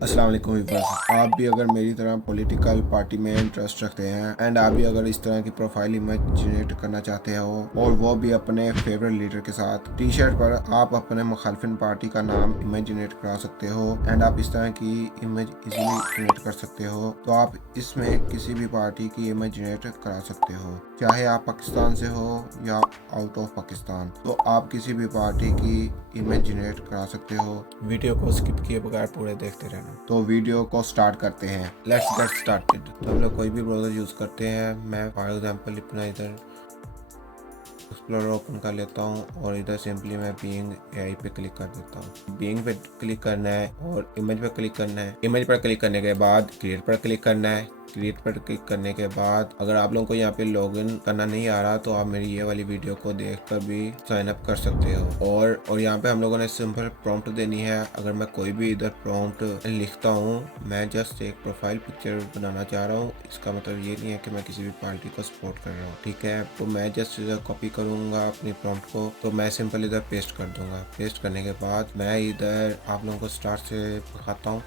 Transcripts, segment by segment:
अस्सलाम वालेकुम व्यूअर्स, आप भी अगर मेरी तरह पॉलिटिकल पार्टी में इंटरेस्ट रखते हैं एंड आप भी अगर इस तरह की प्रोफाइल इमेज जनरेट करना चाहते हो और वो भी अपने फेवरेट लीडर के साथ, टी शर्ट पर आप अपने मुखालफिन पार्टी का नाम इमेज जनरेट करा सकते हो एंड आप इस तरह की इमेज इजीली जनरेट कर सकते हो। तो आप इसमें किसी भी पार्टी की इमेज जनरेट करा सकते हो, चाहे आप पाकिस्तान से हो या आउट ऑफ पाकिस्तान। तो आप किसी भी पार्टी की इमेज जनरेट करा सकते हो। वीडियो को स्किप किए बगैर पूरे देखते रहना। तो वीडियो को स्टार्ट करते हैं। Let's get started. तो हम लोग कोई भी ब्राउज़र यूज़ करते हैं। मैं फॉर एग्जांपल अपना इधर एक्सप्लोरर ओपन कर लेता हूँ और इधर सिंपली मैं बीइंग एआई पे क्लिक कर देता हूँ। बीइंग पे क्लिक करना है और इमेज पे क्लिक करना है। इमेज पर क्लिक करने के बाद क्रिएट पर क्लिक करना है। क्रिएट पर क्लिक करने के बाद अगर आप लोगों को यहाँ पे लॉगिन करना नहीं आ रहा तो आप मेरी ये वाली वीडियो को देखकर भी साइन अप कर सकते हो। और यहाँ पे हम लोगों ने सिंपल प्रॉम्प्ट देनी है। अगर मैं कोई भी इधर प्रॉम्प्ट लिखता हूँ, मैं जस्ट एक प्रोफाइल पिक्चर बनाना चाह रहा हूँ, इसका मतलब ये नहीं है कि मैं किसी भी पार्टी को सपोर्ट कर रहा हूँ, ठीक है। तो मैं जस्ट इधर कॉपी करूंगा अपनी प्रॉम्प्ट को, तो मैं सिंपल इधर पेस्ट कर दूंगा। पेस्ट करने के बाद मैं इधर आप लोगों को स्टार्ट से दिखाता हूँ।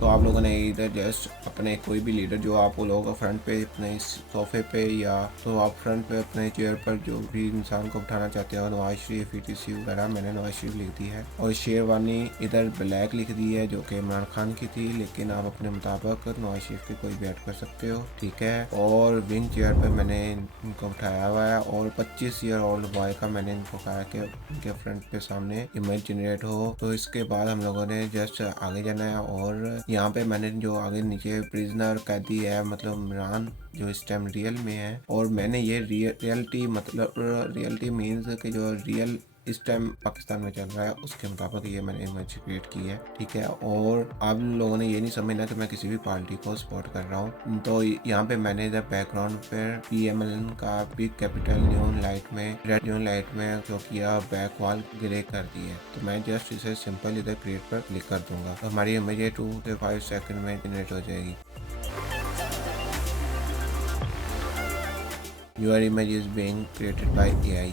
तो आप लोगों ने इधर जस्ट अपने कोई भी लीडर जो आप लोगों का फ्रंट पे अपने इस सोफे पे या तो आप फ्रंट पे अपने चेयर पर जो भी इंसान को बिठाना चाहते हो, नवाज शरीफ ETC वगैरह, मैंने नवाज शरीफ लिख दी है। और शेरवानी इधर ब्लैक लिख दी है जो कि इमरान खान की थी, लेकिन आप अपने मुताबिक नवाज शरीफ की कोई भी ऐड कर सकते हो, ठीक है। और विंग चेयर पर मैंने इनको बिठाया हुआ है और 25 ईयर ओल्ड बॉय का मैंने इनको कहा कि उनके फ्रंट पे सामने इमेज जनरेट हो। तो इसके बाद हम लोगों ने जस्ट आगे जाना है और यहाँ पे मैंने जो आगे नीचे प्रिजनर कैदी है, मतलब इमरान जो इस टाइम रियल में है, और मैंने ये रियलिटी मतलब रियलिटी मीन्स कि जो रियल इस टाइम पाकिस्तान में चल रहा है उसके मुताबिक ये मैंने इमेज क्रिएट की है, ठीक है। और आप लोगों ने ये नहीं समझना कि मैं किसी भी पार्टी को सपोर्ट कर रहा हूँ। तो यहाँ पे मैंने इधर बैकग्राउंड पर PMLN का बिग कैपिटल न्यून लाइट में रेड न्यून लाइट में जो किया बैक वॉल ग्रे कर दी है। तो मैं जस्ट इसे सिंपल इधर क्रिएट पर क्लिक कर दूंगा तो हमारी इमेज 2 से 5 सेकंड में जनरेट हो जाएगी। Your image is being created by AI।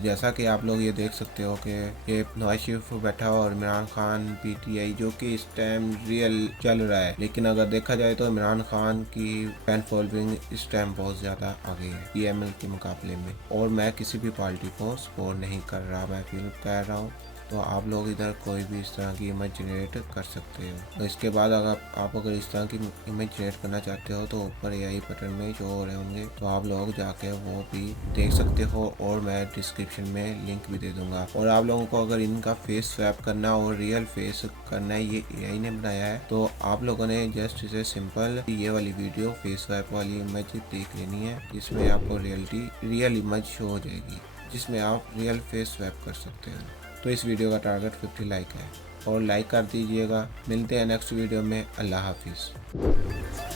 जैसा कि आप लोग ये देख सकते हो कि ये नवाज शरीफ बैठा हुआ और इमरान खान PTI जो कि इस टाइम रियल चल रहा है, लेकिन अगर देखा जाए तो इमरान खान की फैन फॉलोइंग इस टाइम बहुत ज़्यादा आ गई है PML के मुकाबले में। और मैं किसी भी पार्टी को सपोर्ट नहीं कर रहा, मैं फील कर रहा हूँ। तो आप लोग इधर कोई भी इस तरह की इमेज जनरेट कर सकते हो। तो इसके बाद अगर इस तरह की इमेज जनरेट करना चाहते हो तो ऊपर AI बटन में शो हो रहे होंगे, तो आप लोग जाके वो भी देख सकते हो और मैं डिस्क्रिप्शन में लिंक भी दे दूंगा। और आप लोगों को अगर इनका फेस स्वैप करना और रियल फेस करना है, ये AI ने बनाया है, तो आप लोगों ने जस्ट इसे सिंपल ये वाली वीडियो फेस स्वैप वाली इमेज देख लेनी है, जिसमें आपको रियल इमेज शो हो जाएगी, जिसमें आप रियल फेस स्वैप कर सकते हो। तो इस वीडियो का टारगेट 50 लाइक है और लाइक कर दीजिएगा। मिलते हैं नेक्स्ट वीडियो में। अल्लाह हाफिज़।